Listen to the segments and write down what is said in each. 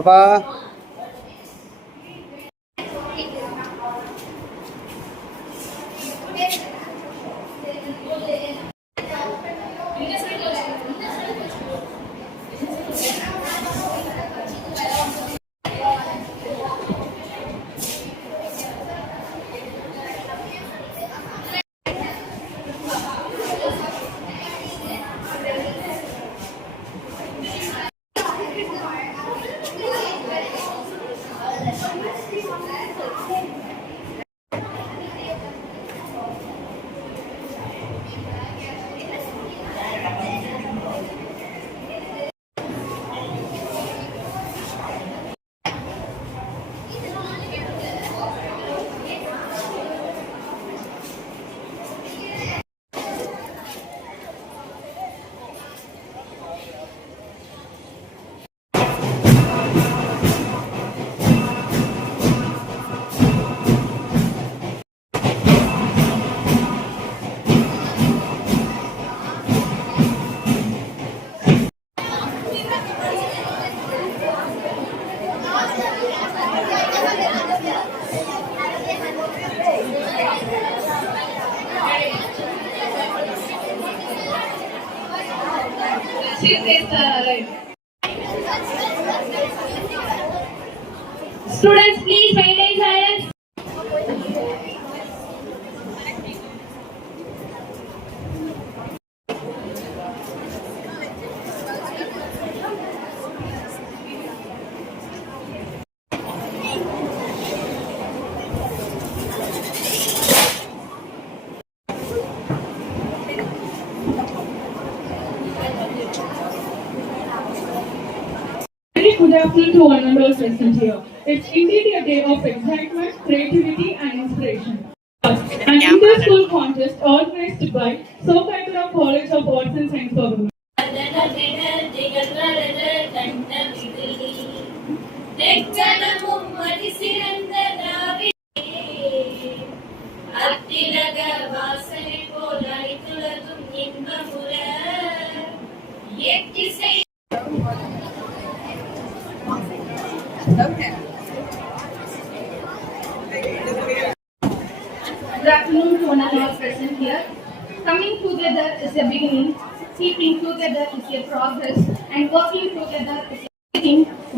拜拜。afternoon to one and all present here. It's indeed a day of excitement, creativity and inspiration. An inter-school contest organized by Sokaitara College of Arts and Science Government. தெக்கணமும் மதிசிறந்த திராவிடே. அத்திலக வாசனை போல் அனைத்துலகும் இன்பமுற எட்டிசை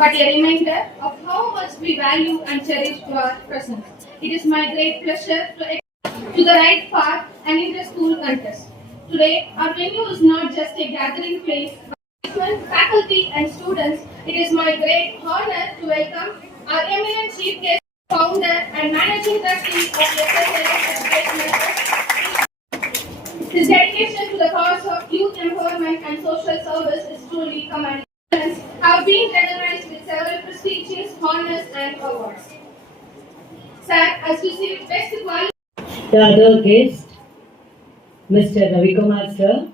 but a reminder of how much we value and cherish our presence. It is my great pleasure to to the right path and in the school contest. Today, our venue is not just a gathering place, but faculty and students. It is my great honor to welcome our eminent chief guest, founder and managing trustee of SSL. His dedication to the cause of youth empowerment and social service is truly commendable. Have been recognized honors and awards. Sir, as received best quality The other guest, Mr. Ravi Kumar sir,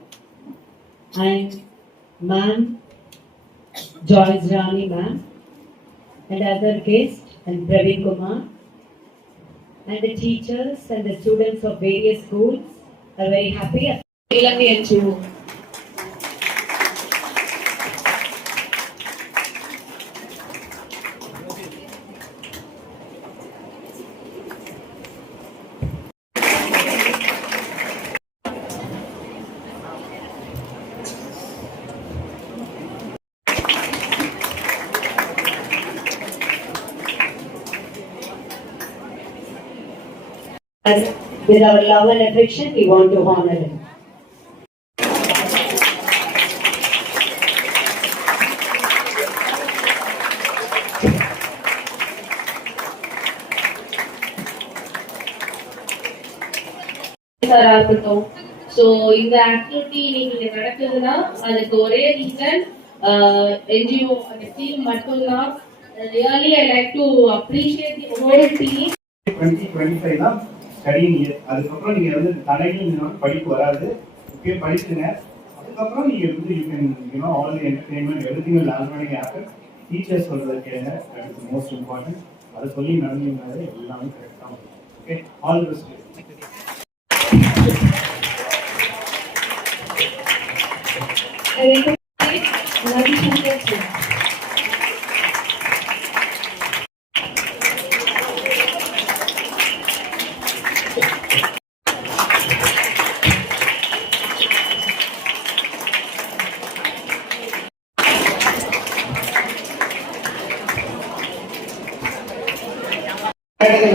and Ma'am Joyce Rani ma'am, and other guest and Praveen Kumar, and the teachers and the students of various schools are very happy. And with our love and affection, we want to honor him. இருக்கட்டும் so இந்த activity நீங்க நடக்குதுன்னா அதுக்கு ஒரே reason NGO அந்த team மட்டும்தான். Really I like to appreciate the whole team twenty twenty five தான். Studying அதுக்கப்புறம் நீங்கள் வந்து தலையில் படிப்பு வராது. ஓகே படிச்சுங்க. அதுக்கப்புறம் நீங்க வந்து you can you know all the entertainment everything will already happen teachers சொல்றதை கேளுங்க. தட் இஸ் மோஸ்ட் இம்பார்ட்டன்ட் அதை சொல்லி நடந்தீங்கனாலே எல்லாமே கரெக்டாக okay all best Thank you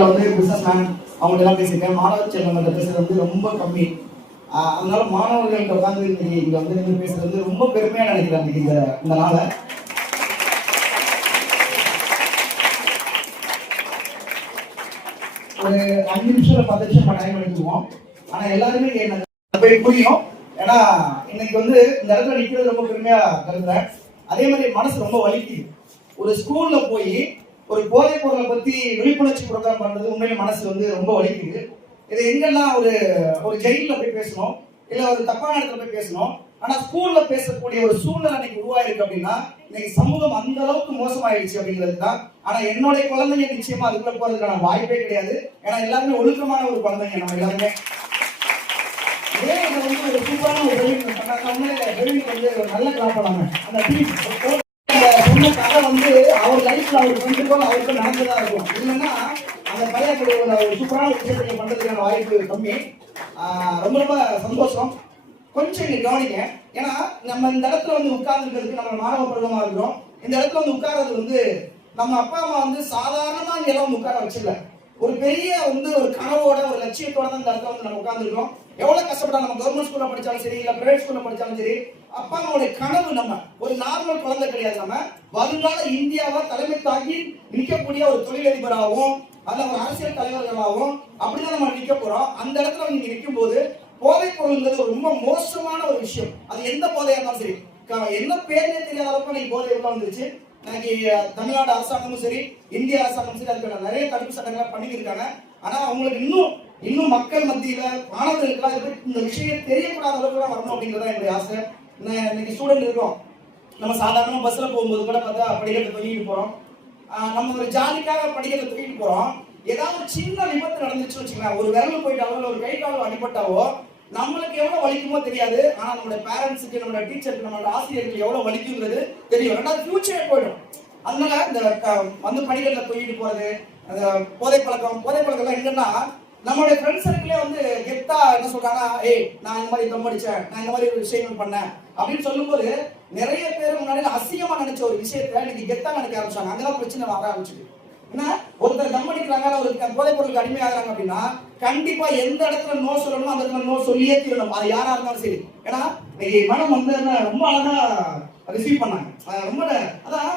வந்து பிசினஸ் மேன் பேசியிருக்கேன் மாணவ செல்வங்கள்ட்ட பேசுறது வந்து ரொம்ப கம்மி. அதனால மாணவர்கள்ட்ட உட்காந்து இன்னைக்கு இங்க வந்து நின்று பேசுறது வந்து ரொம்ப பெருமையா நினைக்கிறேன் இந்த இந்த நாளை. ஒரு அஞ்சு நிமிஷம் பத்து நிமிஷம் டைம் எடுத்துக்குவோம். ஆனா எல்லாருமே என்ன போய் புரியும். ஏன்னா இன்னைக்கு வந்து இந்த இடத்துல நிக்கிறது ரொம்ப பெருமையா கருதுறேன். அதே மாதிரி மனசு ரொம்ப வலிக்குது. ஒரு ஸ்கூல்ல போய் ஒரு போதைப் பொருளை பத்தி விழிப்புணர்ச்சி ப்ரோக்ராம் பண்றது உண்மையில மனசு வந்து ரொம்ப வலிக்குது. இது எங்கெல்லாம் ஒரு ஒரு ஜெயில போய் பேசணும் இல்ல ஒரு தப்பான இடத்துல போய் பேசணும் ஆனா ஸ்கூல்ல பேசக்கூடிய ஒரு சூழ்நிலை அன்னைக்கு உருவாயிருக்கு அப்படின்னா இன்னைக்கு சமூகம் அந்த அளவுக்கு மோசமாயிடுச்சு அப்படிங்கிறது தான். ஆனா என்னுடைய குழந்தைங்க நிச்சயமா அதுக்குள்ள போறதுக்கான வாய்ப்பே கிடையாது. ஏன்னா எல்லாருமே ஒழுக்கமான ஒரு குழந்தைங்க நம்ம எல்லாருமே. ஏன் இதை வந்து ஒரு சூப்பரான ஒரு வெளியில் வந்து ஒரு நல்ல கிளாப் பண்ணாங்க அந்த டீம் சொன்ன கதை வந்து அவர் லைஃப்ல அவர் கண்டிப்பாக அவருக்கு நடந்ததா இருக்கும் இல்லைன்னா அந்த பையன் கிடையாது ஒரு சூப்பரான விஷயத்தை பண்றதுக்கான வாய்ப்பு கம்மி ரொம்ப ரொம்ப சந்தோஷம் கொஞ்சம் இங்க கவனிங்க ஏன்னா நம்ம இந்த இடத்துல வந்து உட்கார்ந்துருக்கிறதுக்கு நம்ம மாணவ பருவமாக இருக்கிறோம் இந்த இடத்துல வந்து உட்கார்றது வந்து நம்ம அப்பா அம்மா வந்து சாதாரணமா இங்க எல்லாம் வந்து உட்கார வச்சிடல. ஒரு பெரிய வந்து ஒரு கனவோட ஒரு லட்சியத்தோட தான் இந்த இடத்துல வந்து நம்ம உட்காந்துருக்கோம் எவ்வளவு கஷ்டப்பட்டா நம்ம கவர்மெண்ட் ஸ்கூல்ல படிச்சாலும் சரி இல்ல பிரைவேட் ஸ்கூல்ல படிச்சாலும் சரி அப்பா அம்மாவுடைய கனவு நம்ம. ஒரு நார்மல் குழந்தை கிடையாது நம்ம. வருங்கால இந்தியாவை தலைமை தாக்கி நிற்கக்கூடிய ஒரு தொழிலதிபராகவும் அல்ல ஒரு அரசியல் தலைவர்களாகவும் அப்படிதான் நம்ம நிற்க போறோம். அந்த இடத்துல நீங்க நிற்கும் போது போதைப் பொருள்ங்கிறது ரொம்ப மோசமான ஒரு விஷயம். அது எந்த போதையா இருந்தாலும் சரி. என்ன பேருனே தெரியாத அளவுக்கு நீங்க போதை எவ்வளவு வந்துருச்சு. இன்னைக்கு தமிழ்நாடு அரசாங்கமும் சரி இந்திய அரசாங்கமும் சரி அதுக்கான நிறைய தடுப்பு சட்டங்களை பண்ணியிருக்காங்க. ஆனா அவங்களுக்கு இன்னும் இன்னும் மக்கள் மத்தியில மாணவர்களுக்கு இந்த விஷயம் தெரியப்படாத அளவுக்கு தான் வரணும் அப்படிங்கிறது தான் என்னுடைய ஆசை. இன்னைக்கு ஸ்டூடெண்ட் இருக்கோம். நம்ம சாதாரணமா பஸ்ல போகும்போது கூட பார்த்தா படிக்கிறத தொங்கிட்டு போறோம். நம்ம ஒரு ஜாலிக்காக படிக்கிறத தூக்கிட்டு போறோம். ஏதாவது ஒரு சின்ன விபத்து நடந்துச்சுன்னு வச்சுக்கலாம் ஒரு விரல் போயிட்டாலோ ஒரு கை காலம் அடிபட்டாவோ நம்மளுக்கு எவ்வளவு வலிக்குமோ தெரியாது. ஆனா நம்மளோட பேரண்ட்ஸுக்கு நம்மளோட டீச்சருக்கு நம்மளோட ஆசிரியருக்கு எவ்வளவு வலிக்குங்கிறது தெரியும். ரெண்டாவது ஃபியூச்சரே போயிடும். அதனால இந்த க- வந்து பணிகளில் தூக்கிட்டு போறது அந்த போதை பழக்கம் போதை பழக்கம் என்னன்னா நம்மளுடைய ஃப்ரெண்ட்ஸ் சர்க்கிளே வந்து கெத்தா என்ன சொல்றாங்கன்னா ஏய் நான் இந்த மாதிரி தம் அடிச்சேன் நான் இந்த மாதிரி ஒரு விஷயம் பண்ணேன். அப்படின்னு சொல்லும்போது நிறைய பேர் முன்னாடி அசிங்கமா நினைச்ச ஒரு விஷயத்த இன்னைக்கு கெத்தா நினைக்க ஆரம்பிச்சாங்க. அங்கதான் பிரச்சனை வர ஆரம்பிச்சுது. என்ன? ஒருத்தர் தம் அடிக்கிறாங்க ஒரு போதைப் பொருளுக்கு அடிமையாகிறாங்க அப்படின்னா கண்டிப்பா எந்த இடத்துல நோ சொல்லணுமோ அந்த இடத்துல நோ சொல்லியே தீரணும். அது யாரா இருந்தாலும் சரி. ஏன்னா இன்னைக்கு மேடம் வந்து என்ன ரொம்ப அழகா ரிசீவ் பண்ணாங்க. ரொம்ப அதான்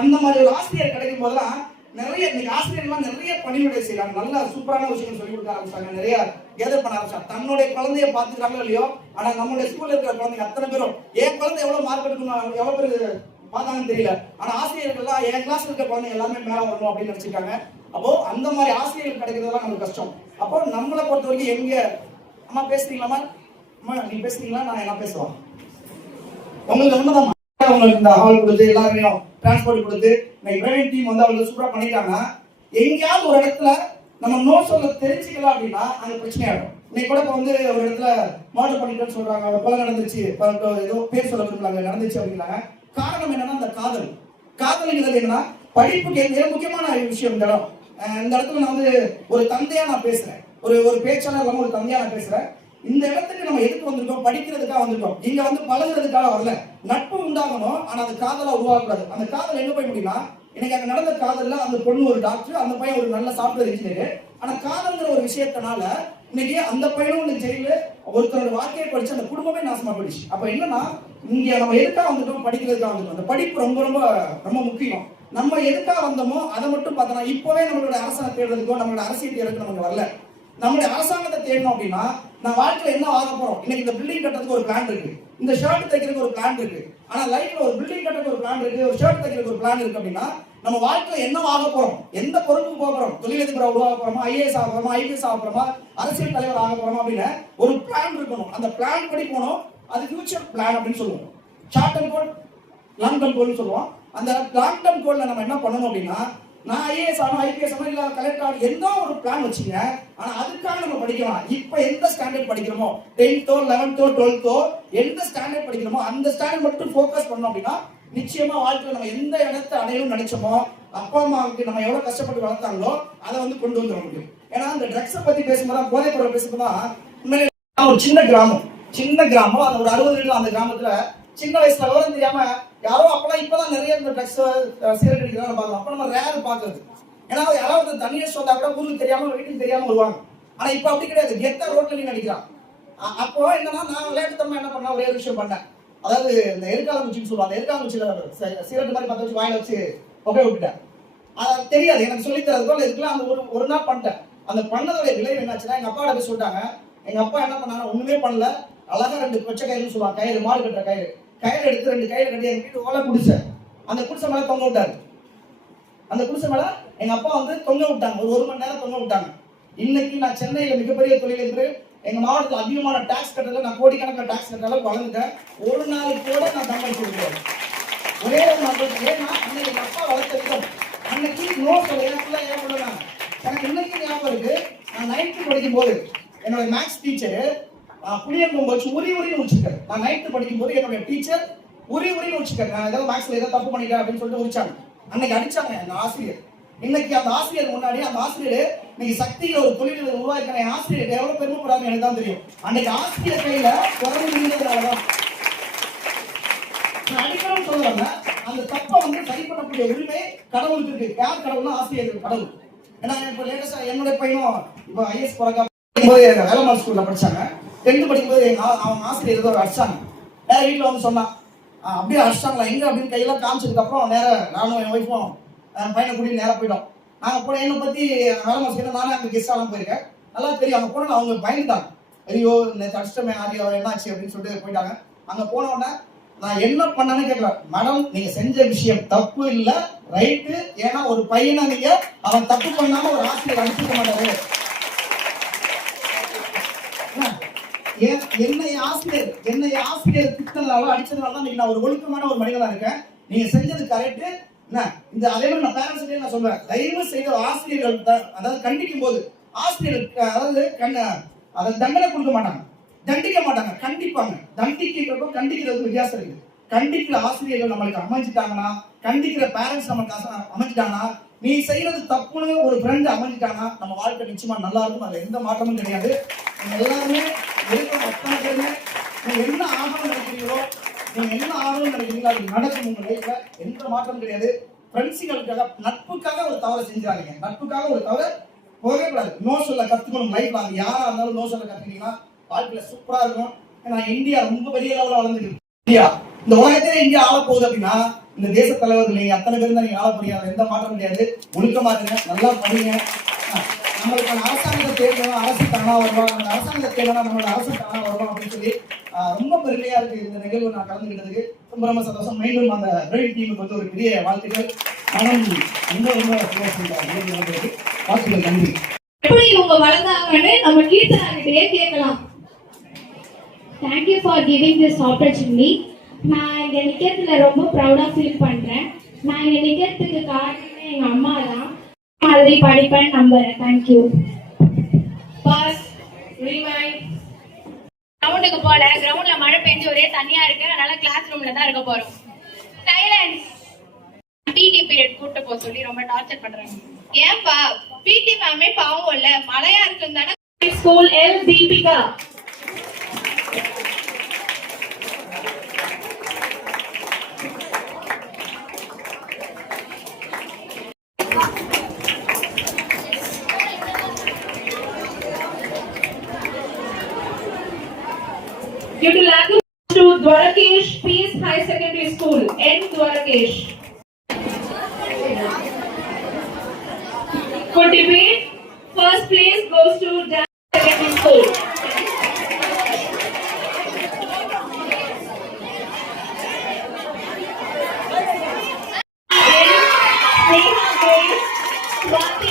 அந்த மாதிரி ஒரு ஆசிரியர் கிடைக்கும் போதெல்லாம் நிறைய இன்னைக்கு ஆசிரியர்லாம் நிறைய பணிவிடை செய்யறாங்க நல்ல சூப்பரான விஷயங்கள் சொல்லி கொடுக்க ஆரம்பிச்சாங்க. நிறைய கேதர் பண்ண ஆரம்பிச்சாங்க. தன்னுடைய குழந்தைய பாத்துக்கிறாங்களோ இல்லையோ ஆனா நம்மளுடைய ஸ்கூல்ல இருக்கிற குழந்தைங்க அத்தனை பேரும் என் குழந்தை எவ்வளவு மார்க் எடுக்கணும் எவ்வளவு பேர் பார்த்தாங்கன்னு தெரியல. ஆனா ஆசிரியர்கள்லாம் என் கிளாஸ் இருக்க குழந்தைங்க எல்லாமே மேல வரணும் அப்படின்னு நினைச்சிருக்காங்க. அப்போ அந்த மாதிரி ஆசிரியர்கள் கிடைக்கிறதுலாம் நமக்கு கஷ்டம். அப்போ நம்மளை பொறுத்த வரைக்கும் எங்க? அம்மா பேசுறீங்களா அம்மா நீ பேசுறீங்களா? நான் என்ன பேசுவேன் உங்களுக்கு உண்மைதான் அவங்களுக்கு இந்த ஹால் கொடுத்து எல்லாருமே டிரான்ஸ்போர்ட் கொடுத்து இன்னைக்கு பிரைவேட் டீம் வந்து அவங்க சூப்பரா பண்ணிட்டாங்க. எங்கேயாவது ஒரு இடத்துல நம்ம நோட் சொல்ல தெரிஞ்சுக்கலாம் அப்படின்னா அங்க பிரச்சனையாகும் இன்னைக்கு கூட இப்போ வந்து ஒரு இடத்துல மர்டர் பண்ணிட்டேன்னு சொல்றாங்க. அவங்க நடந்துச்சு. இப்ப ஏதோ பேர் சொல்ல விரும்புறாங்க நடந்துச்சு அப்படின்னாங்க காரணம் என்னன்னா அந்த காதல். காதல்ங்கிறது என்னன்னா படிப்புக்கு மிக முக்கியமான விஷயம் இந்த இடம். இந்த இடத்துல நான் வந்து ஒரு தந்தையா நான் பேசுறேன். ஒரு ஒரு பேச்சாளர் இல்லாம ஒரு தந்தையா நான் பேசுறேன். இந்த இடத்துக்கு நம்ம எதுக்கு வந்திருக்கோம்? படிக்கிறதுக்காக வந்திருக்கோம். இங்க வந்து பழகுறதுக்காக வரல. நட்பு உண்டாகணும் ஆனா அது காதலா உருவாகக்கூடாது. அந்த காதல் எங்க போய் முடியும்னா இன்னைக்கு அங்க நடந்த காதல்ல அந்த பொண்ணு ஒரு டாக்டர் அந்த பையன் ஒரு நல்ல சாஃப்ட்வேர் இன்ஜினியர் ஆனா காதல்ங்கிற ஒரு விஷயத்தினால இன்னைக்கு அந்த பையனும் இந்த ஜெயில ஒருத்தரோட வாழ்க்கையை படிச்சு அந்த குடும்பமே நாசமா போயிடுச்சு. அப்ப என்னன்னா இங்க நம்ம எதுக்காக வந்துட்டோம்? படிக்கிறதுக்காக வந்துட்டோம். அந்த படிப்பு ரொம்ப ரொம்ப ரொம்ப முக்கியம். நம்ம எதுக்காக வந்தோமோ அதை மட்டும் பார்த்தோம்னா இப்பவே நம்மளோட அரசாங்க தேடுறதுக்கோ நம்மளோட அரசியல் தேடுறதுக்கு நமக்கு வரல. நம்மளுடைய அரசாங்கத்தை தேடணும் அப்படின்னா நான் வாழ்க்கையில என்ன ஆக போறோம்? இன்னைக்கு இந்த பில்டிங் கட்டுறதுக்கு ஒரு பிளான் இருக்கு. இந்த ஷர்ட் தைக்கிறதுக்கு ஒரு பிளான் இருக்கு. ஆனா லைஃப்ல ஒரு பில்டிங் கட்டுறதுக்கு ஒரு பிளான் இருக்கு. ஒரு ஷர்ட் தைக்கிறதுக்கு ஒரு பிளான் இருக்கு அப்படின்னா நம்ம வாழ்க்கையில என்ன ஆக போறோம்? எந்த பொறுப்புக்கு போக போறோம்? தொழிலதிபரா உருவாக போறோமா? ஐஏஎஸ் ஆக போறோமா? ஐபிஎஸ் ஆக போறோமா? அரசியல் தலைவர் ஆக போறோமா அப்படின்னு ஒரு பிளான் இருக்கணும். அந்த பிளான் படி போனோம். அது ஃபியூச்சர் பிளான் அப்படின்னு சொல்லுவோம். Short term goal long term கோல்னு சொல்லுவோம். அந்த லாங் டர்ம் கோல்ல நம்ம என்ன பண்ணணும் அப்படின்னா நான் ஐஏஎஸ் ஆகணும் ஐபிஎஸ் ஆனோ இல்ல கலெக்டர் ஆகணும் எந்த ஒரு பிளான் வச்சுங்க ஆனா அதுக்காக நம்ம படிக்கலாம். இப்ப எந்த ஸ்டாண்டர்ட் படிக்கிறோமோ? டென்த்தோ லெவன்த்தோ டுவெல்த்தோ எந்த ஸ்டாண்டர்ட் படிக்கிறோமோ அந்த ஸ்டாண்டர்ட் மட்டும் ஃபோக்கஸ் பண்ணோம் அப்படின்னா நிச்சயமா வாழ்க்கையில நம்ம எந்த இடத்தை அடையணும்னு நினைச்சோமோ அப்பா அம்மாவுக்கு நம்ம எவ்வளவு கஷ்டப்பட்டு வளர்த்தாங்களோ அதை வந்து கொண்டு வந்துட முடியும். ஏன்னா அந்த ட்ரக்ஸை பத்தி பேசும்போது போதை பொருள் பேசும்போது ஒரு சின்ன கிராமம். சின்ன கிராமம் அந்த ஒரு அறுபது வீடு அந்த கிராமத்துல சின்ன வயசுல விவரம் தெரியாம யாரோ அப்பெல்லாம் இப்பதான் நிறைய இந்த ட்ரக்ஸ் சிகரெட் அடிக்கிறாங்க பார்க்கலாம் அப்ப நம்ம ரேர் பாக்குறது ஏன்னா யாராவது தண்ணியை சொந்தா கூட ஊருக்கு தெரியாம வீட்டுக்கு தெரியாம வருவாங்க. ஆனா இப்ப அப்படி கிடையாது. கெத்தா ரோட்ல நீங்க அடிக்கிறான். அப்போ என்னன்னா நான் விளையாட்டுத்தனமா என்ன பண்ண ஒரே ஒரு விஷயம் பண்ணேன். அதாவது இந்த எருக்கால குச்சின்னு சொல்லுவாங்க அந்த எருக்கால குச்சியில சிகரெட் மாதிரி பார்த்து வச்சு வாயில வச்சு புகை விட்டுட்டேன். அது தெரியாது எனக்கு சொல்லி தரதுக்கோ இருக்கலாம் அந்த ஒரு ஒரு நாள் பண்ணிட்டேன். அந்த பண்ணதோட விளைவு என்னாச்சுன்னா எங்க அப்பாவோட போய் சொல்லிட்டாங்க எங்க அப்பா என்ன பண்ணாங்க ஒண்ணுமே பண்ணல. அழகா ரெண்டு கொச்சை கயிறுன்னு சொல்லுவாங்க கயிறு மாடு கட்டுற கயிறு. கயிறு எடுத்து ரெண்டு கயிறு கட்டி எங்க வீட்டு ஓலை குடிச்சேன். அந்த குடிசை மேல தொங்க விட்டாரு. அந்த குடிசை மேல எங்க அப்பா வந்து தொங்க விட்டாங்க ஒரு ஒரு மணி நேரம் தொங்க விட்டாங்க. இன்னைக்கு நான் சென்னையில மிகப்பெரிய தொழிலதிபர் எங்க மாவட்டத்தில் அதிகமான டாக்ஸ் கட்டல நான் கோடிக்கணக்கில் டாக்ஸ் கட்டல வளர்ந்துட்டேன். ஒரு நாள் கூட நான் சம்பாதிச்சு கொடுக்குறேன் ஒரே ஒரு மக்கள் ஏன்னா அன்னைக்கு எங்க அப்பா வளர்த்த விதம் அன்னைக்கு நோ சொல்ல ஏன் பிள்ளை ஏன் பண்ணுறாங்க எனக்கு இன்னைக்கு ஞாபகம் இருக்கு. நான் நைன்த்து படிக்கும் போது என்னோட மேக்ஸ் டீச்சர் புளியம்பம் வச்சு உரி உரின்னு வச்சுருக்கேன் நான் நைன்த்து படிக்கும் போது என்னுடைய டீச்சர் உரி உரின்னு வச்சுருக்கேன் நான் ஏதாவது மேக்ஸ்ல ஏதாவது தப்பு பண்ணிட்டேன் அப்படின்னு சொல்லிட்டு உரிச்சாங்க. அன்னைக்கு அடிச்சாங்க அந்த ஆசிரியர். இன்னைக்கு அந்த ஆசிரியர் முன்னாடி அந்த ஆசிரியர் இன்னைக்கு சக்தியில ஒரு தொழில் உருவாக்கின ஆசிரியர் எவ்வளவு பெருமைப்படுறாங்க எனக்கு தான் தெரியும். அன்னைக்கு ஆசிரியர் கையில குறைஞ்சு இருந்ததுனாலதான் நான் அடிக்கணும் சொல்லுவாங்க அந்த தப்பை வந்து சரி பண்ணக்கூடிய உரிமை கடவுளுக்கு இருக்கு. யார் கடவுள்னா ஆசிரியர் கடவுள். ஏன்னா இப்போ லேட்டஸ்டா என்னுடைய பையனும் இப்போ ஐஎஸ் போறாங்க. போது வேலம்மாள் ஸ்கூல்ல படிச்சாங்க. டென்த் படிக்கும்போது எங்க அவங்க ஆசிரியர் ஏதோ அடிச்சாங்க. நேரம் வீட்டுல வந்து சொன்னான் அப்படியே அடிச்சாங்களா எங்க? அப்படின்னு கையெல்லாம் காமிச்சதுக்கு அப்புறம் நேரம் நானும் என் ஒய்ஃபும் பையனை கூட்டிட்டு நேராக போயிட்டோம். நாங்கள் போன என்னை பற்றி வேலை ஸ்கூல்ல நானே அங்கே கெஸ்ட் போயிருக்கேன். நல்லா தெரியும். அங்கே போனால் அவங்க பயந்துட்டாங்க. ஐயோ நேற்று அடிச்சிட்டமே ஆரியா என்னாச்சு அப்படின்னு சொல்லிட்டு போயிட்டாங்க. அங்கே போன உடனே நான் என்ன பண்ணேன்னு கேட்கல மேடம் நீங்க செஞ்ச விஷயம் தப்பு இல்ல ரைட்டு. ஏன்னா ஒரு பையனை நீங்க அவன் தப்பு பண்ணாம ஒரு ஆசிரியர் அனுப்பிக்க மாட்டாரு. என்ன? ஏன்? என்னை ஆசிரியர் என்னை ஆசிரியர் திட்டனால அடிச்சதுனால தான் இன்னைக்கு நான் ஒரு ஒழுக்கமான ஒரு மனிதனா இருக்கேன். நீங்க செஞ்சது கரெக்ட் இந்த அதே மாதிரி நான் பேரண்ட்ஸ் நான் சொல்றேன். தயவு செய்து ஆசிரியர்கள் அதாவது கண்டிக்கும் போது ஆசிரியர்கள் அதாவது கண்ண அதை தண்டனை கொடுக்க மாட்டாங்க. தண்டிக்க மாட்டாங்க. கண்டிப்பாங்க. தண்டிக்கிறப்போ கண்டிக்கிறதுக்கு வித்தியாசம் இருக்கு. கண்டிக்கிற ஆசிரியர்கள் நம்மளுக்கு அமைஞ்சிட்டாங்கன்னா கண்டிக்கிற பேரண்ட்ஸ் நம்மளுக்கு அமைஞ்சிட்டாங்கன்னா நீ செய்யறது தப்புன்னு ஒரு ஃப்ரெண்ட் அமைஞ்சிட்டாங்கன்னா நம்ம வாழ்க்கை நிச்சயமா நல்லா இருக்கும். அதுல எந்த மாற்றமும் கிடையாது. எல்லாருமே இருக்கிற அத்தனை பேருமே என்ன ஆகணும்னு நினைக்கிறீங்களோ நீங்க என்ன ஆகணும்னு நினைக்கிறீங்களோ அது நடக்கும் உங்க லைஃப்ல எந்த மாற்றம் கிடையாது. ஃப்ரெண்ட்ஸுகளுக்காக நட்புக்காக ஒரு தவறை செஞ்சாதீங்க நட்புக்காக ஒரு தவறை போகவே கூடாது. நோ சொல்ல கத்துக்கணும் லைஃப்ல அது யாரா இருந்தாலும் நோ சொல்ல கத்துக்கிட்டீங்கன்னா வாழ்க்கையில சூப்பரா இருக்கும். ஏன்னா இந்தியா ரொம்ப பெரிய லெவலில் வளர்ந்துருக்கு. இந்தியா இந்த உலகத்திலே இந்தியா ஆள போகுது அப்படின்னா இந்த தேச தலைவர்கள் நீங்க அத்தனை பேர் தான் நீங்க ஆள போறீங்க. எந்த மாற்றம் கிடையாது. ஒழுக்கமா இருங்க நல்லா பண்ணுங்க நம்மளுக்கான அரசாங்கத்தை தேடணும் அரசு தானா வருவாங்க அந்த அரசாங்கத்தை தேடணும் நம்மளோட அரசு தானா வருவாங்க அப்படின்னு சொல்லி ரொம்ப பெருமையா இருக்கு இந்த நிகழ்வு நான் கலந்துக்கிட்டதுக்கு ரொம்ப ரொம்ப சந்தோஷம். மீண்டும் அந்த பிரைட் டீமுக்கு வந்து ஒரு பெரிய வாழ்த்துக்கள். மனம் ரொம்ப ரொம்ப சந்தோஷம் வாழ்த்துக்கள். நன்றி. எப்படி இவங்க வளர்ந்தாங்கன்னு நம்ம கீர்த்தனா கிட்டயே கேட்கலாம் thank you for giving this opportunity நான் இங்கே நிற்கிறதுல ரொம்ப ப்ரௌடாக ஃபீல் பண்ணுறேன் நான் இங்கே நிற்கிறதுக்கு காரணமே எங்கள் அம்மா தான் மாதிரி படிப்பேன் நம்புறேன். தேங்க்யூ பாஸ் ரிமைண்ட் கிரவுண்டுக்கு போல. கிரவுண்ட்ல மழை பெஞ்சு ஒரே தனியா இருக்கு. அதனால கிளாஸ் ரூம்ல தான் இருக்க போறோம். சைலன்ஸ் பிடி பீரியட் கூட்டு போக சொல்லி ரொம்ப டார்ச்சர் பண்றாங்க. ஏன்பா? பிடி மேமே பாவம் இல்ல. மழையா இருக்குன்னு தானே school L Deepika N. For debate, first place goes to Dan Secondary School. Second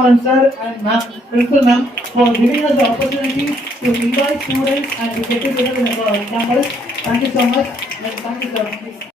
Kaman sir and ma'am, principal ma'am for giving us the opportunity to invite students and to get together in our campus. Thank you so much